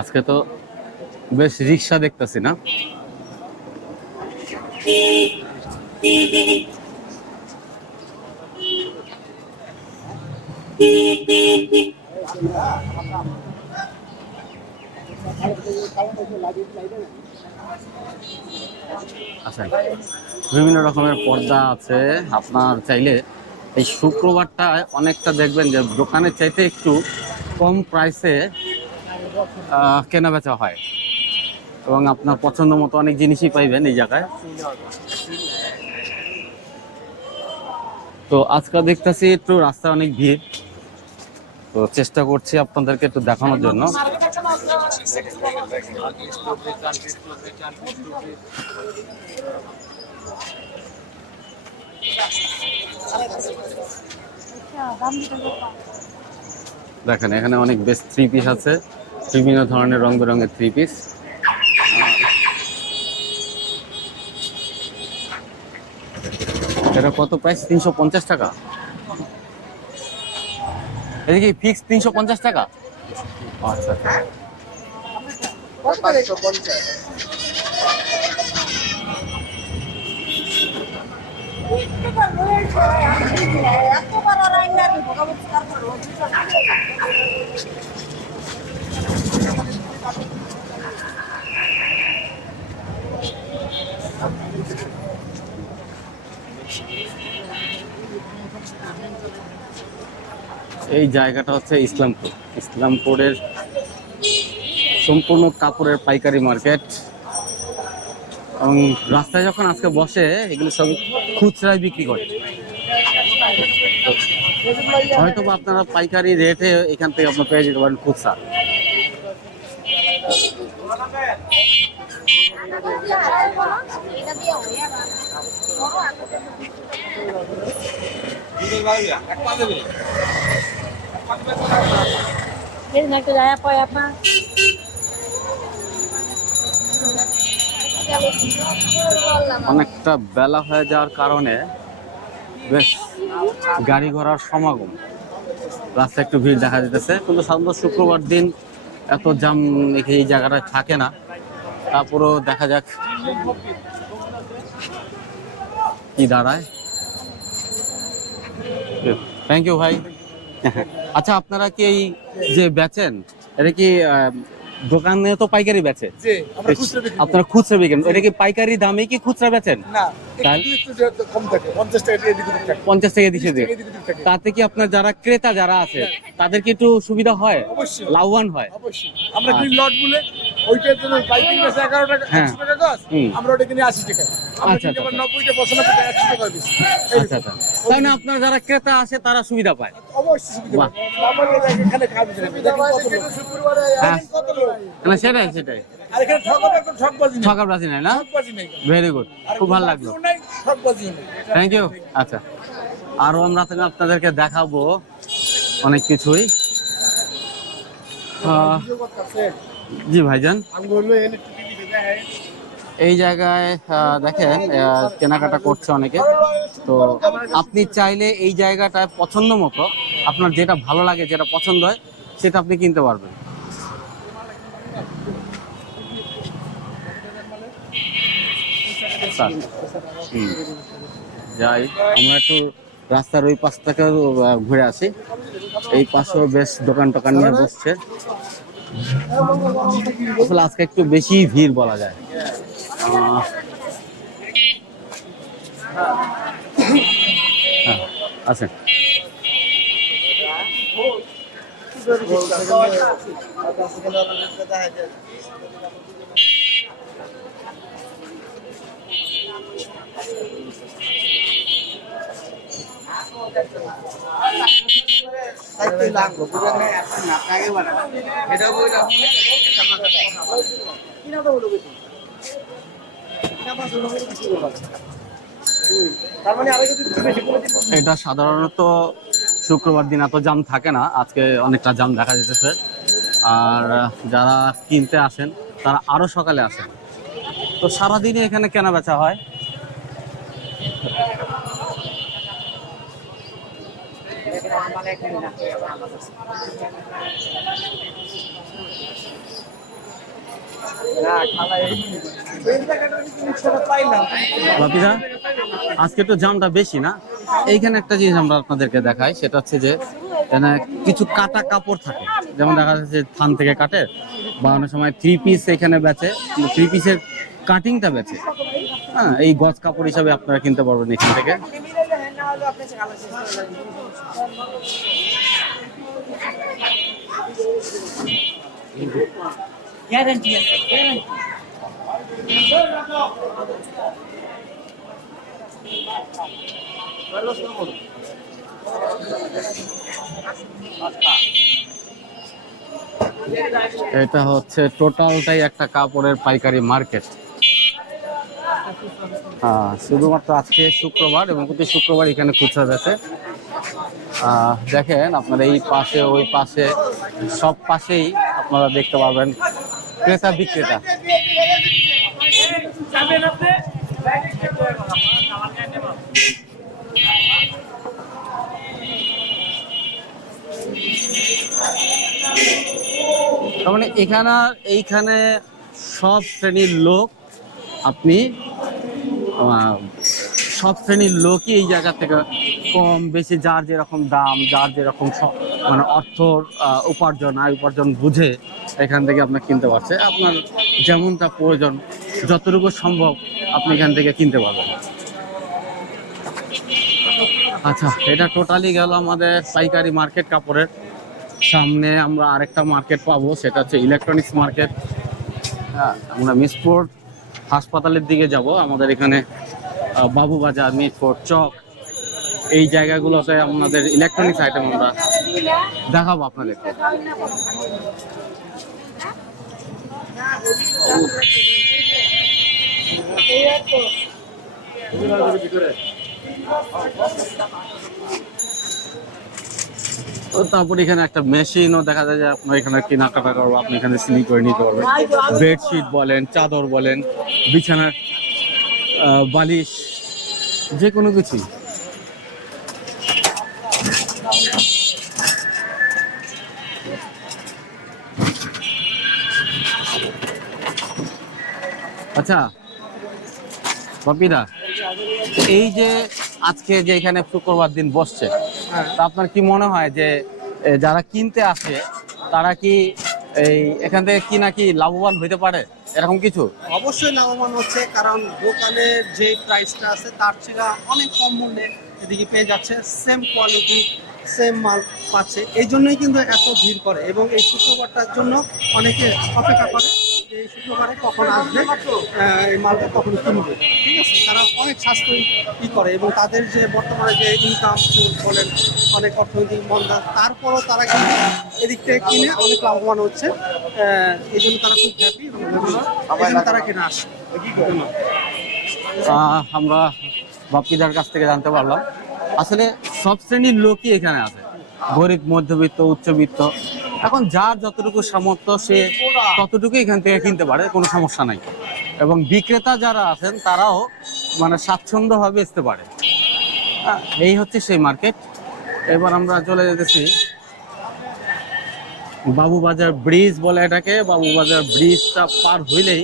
আজকে তো বেশ রিক্সা দেখতেছি না? আচ্ছা, বিভিন্ন রকমের পর্দা আছে। আপনার চাইলে এই শুক্রবারটা অনেকটা দেখবেন যে দোকানের চাইতে একটু কম প্রাইসে কেনা বেচা হয় এবং আপনার পছন্দ মতো অনেক জিনিসই পাইবেন এই জায়গায়। তো আজকাল দেখতেছি একটু রাস্তায় অনেক ভিড়, তো চেষ্টা করছি আপনাদেরকে একটু দেখানোর জন্য। দেখেন এখানে অনেক বেস্ট থ্রি পিস আছে, বিভিন্ন ধরনের রং বেরঙের থ্রি পিস। এটা কত প্রাইস? 350 টাকা। এটা কি ফিক্স 350 টাকা? আচ্ছা আচ্ছা। এই জায়গাটা হচ্ছে ইসলামপুর। ইসলামপুরের সম্পূর্ণ কাপড়ের পাইকারি মার্কেট, এবং রাস্তায় যখন আজকে বসে এগুলো সব খুচরায় বিক্রি করে। হয়তো বা আপনারা পাইকারি রেটে এখান থেকে আপনার পেয়ে যেতে পারেন খুচরা। অনেকটা বেলা হয়ে যাওয়ার কারণে বেশ গাড়ি ঘোড়ার সমাগম, রাস্তায় একটু ভিড় দেখা যেতেছে, কিন্তু সাধারণত শুক্রবার দিন এত জাম এই জায়গাটায় থাকে না। তারপরেও দেখা যাক কি দাঁড়ায়। থ্যাংক ইউ ভাই। আচ্ছা, আপনারা কি এই যে বেচেন, এটা কি দোকানে তো পাইকারি বেচে, আপনারা খুচরা বিকেন, এটা কি পাইকারি দামে কি খুচরা বেচেন? না, একটু কম থাকে, 50 টাকা দিয়ে এদিক ওদিক থাকে। 50 টাকা দিছে দিয়ে। তাতে কি আপনার যারা ক্রেতা যারা আছে তাদের কি একটু সুবিধা হয়? অবশ্যই লাভবান হয়। অবশ্যই। আমরা গ্রিন লট বলে ওইটার জন্য পাইকারি বেচে 11 টাকা 100 টাকা গাছ, আমরা ওটা কিনে 80 টাকা। আচ্ছা আচ্ছা। 90 টাকা 95 টাকা 100 টাকা বেশি। আচ্ছা আচ্ছা, তাহলে আপনার যারা ক্রেতা আছে তারা সুবিধা পায়। অবশ্যই সুবিধা পায়। আমাদের এখানে খাবে শুক্রবারে কত লোক। না সেটাই সেটাই। আর এখানে ঠকবাজি নেই। ঠকাবাজি নাই না? ঠকবাজি নেই। ভেরি গুড, খুব ভালো লাগলো। ঠকবাজি নেই। Thank you. আচ্ছা, আরো আমরা আপনাদেরকে দেখাবো অনেক কিছুই। জি ভাইজান, এই জায়গায় দেখেন কেনাকাটা করছে অনেকে। তো আপনি চাইলে এই জায়গাটায় পছন্দ মতো আপনার যেটা ভালো লাগে, যেটা পছন্দ হয় সেটা আপনি কিনতে পারবেন। যাই আমরা একটু রাস্তার ওই পাশ থেকে ঘুরে আসি। এই পাশেও বেশ দোকান টোকান নিয়ে বসছে। আসলে আজকে একটু বেশি ভিড় বলা যায়। হ্যাঁ আচ্ছা, এটা সাধারণত শুক্রবার দিন এত জাম থাকে না, আজকে অনেকটা জাম দেখা যেতেছে। আর যারা কিনতে আসেন তারা আরো সকালে আসেন, তো সারাদিনই এখানে কেনা বেচা হয়। বাপিদা, আজকে তো জামটা বেশি না? এইখানে একটা জিনিস আমরা আপনাদেরকে দেখাই, সেটা হচ্ছে যে এখানে কিছু কাটা কাপড় থাকে, যেমন দেখা যাচ্ছে থান থেকে কাটে, বা অনেক সময় থ্রি পিস এখানে বেচে, থ্রি পিসের কাটিংটা বেচে। হ্যাঁ, এই গজ কাপড় হিসাবে আপনারা কিনতে পারবেন এখান থেকে। গ্যারান্টি আছে, গ্যারান্টি। এটা হচ্ছে টোটালটাই একটা কাপড়ের পাইকারি মার্কেট। শুধুমাত্র আজকে শুক্রবার এবং প্রতি শুক্রবার এখানে খুচরা বেচে। দেখেন আপনারা এই পাশে ওই পাশে সব পাশেই আপনারা দেখতে পাবেন ক্রেতা বিক্রেতা। তার মানে এইখানে সব শ্রেণীর লোক, আপনি সব শ্রেণীর লোকই এই জায়গা থেকে কম বেশি যার যেরকম দাম, যার যেরকম মানে অর্থ উপার্জন, আয় উপার্জন বুঝে এখান থেকে আপনার কিনতে পারছে। আপনার যেমনটা প্রয়োজন, যতটুকু সম্ভব আপনি এখান থেকে কিনতে পারবেন। আচ্ছা, এটা টোটালি গেল আমাদের পাইকারি মার্কেট কাপড়ের। সামনে আমরা আরেকটা মার্কেট পাবো, সেটা হচ্ছে ইলেকট্রনিক্স মার্কেট। হ্যাঁ, আমরা মিরপুর হাসপাতালের দিকে যাব। আমাদের এখানে বাবুবাজার, মিরপুর চক, এই জায়গাগুলোতে আমাদের ইলেকট্রনিক্স আইটেম আমরা দেখাবো আপনাদেরকে। তারপর এখানে একটা মেশিনও দেখা যায় যে আপনার এখানে কেনাকাটা করবো, আপনি এখানে সিলিং করে নিতে পারবেন। বেডশিট বলেন, চাদর বলেন, বিছানার বালিশ, যে কোনো কিছুই। আচ্ছা বাপিদা, এই যে আজকে যে এখানে শুক্রবার দিন বসছে, তা আপনার কি মনে হয় যে যারা কিনতে আসে তারা কি এখান থেকে কি নাকি লাভবান হইতে পারে, এরকম কিছু? অবশ্যই লাভবান হচ্ছে, কারণ দোকানের যে প্রাইসটা আছে তার চেয়ে অনেক কম মূল্যে এদিকে পেয়ে যাচ্ছে, সেম কোয়ালিটি সেম মাল পাচ্ছে। এই জন্যই কিন্তু এত ভিড় করে, এবং এই শুক্রবারটার জন্য অনেকে অপেক্ষা করে যে এই শুক্রবারে কখন আসবে, এই মালটা কখন কিনবে। ঠিক আছে, তারা অনেক সাশ্রয়ী করে, এবং তাদের যে বর্তমানে যে ইনকাম বলেন, অনেক অর্থনৈতিক মন্দা, তারপরও তারা কিন্তু এদিক থেকে কিনে অনেক লাভবান হচ্ছে। এই জন্য তারা খুব হ্যাপি, এবং এই জন্য তারা কিনে আসে। আমরা বাপিদার কাছ থেকে জানতে পারলাম আসলে সব শ্রেণীর লোকই এখানে আছে, গরিব, মধ্যবিত্ত, উচ্চবিত্ত। এখন যার যতটুকু সামর্থ্য সে ততটুকু এখান থেকে কিনতে পারে, কোনো সমস্যা নাই। এবং বিক্রেতা যারা আছেন তারাও মানে স্বাচ্ছন্দ্যভাবে বেচতে পারে। এই হচ্ছে সেই মার্কেট। এবার আমরা চলে যেতেছি বাবুবাজার ব্রিজ বলে এটাকে। বাবুবাজার ব্রিজটা পার হইলেই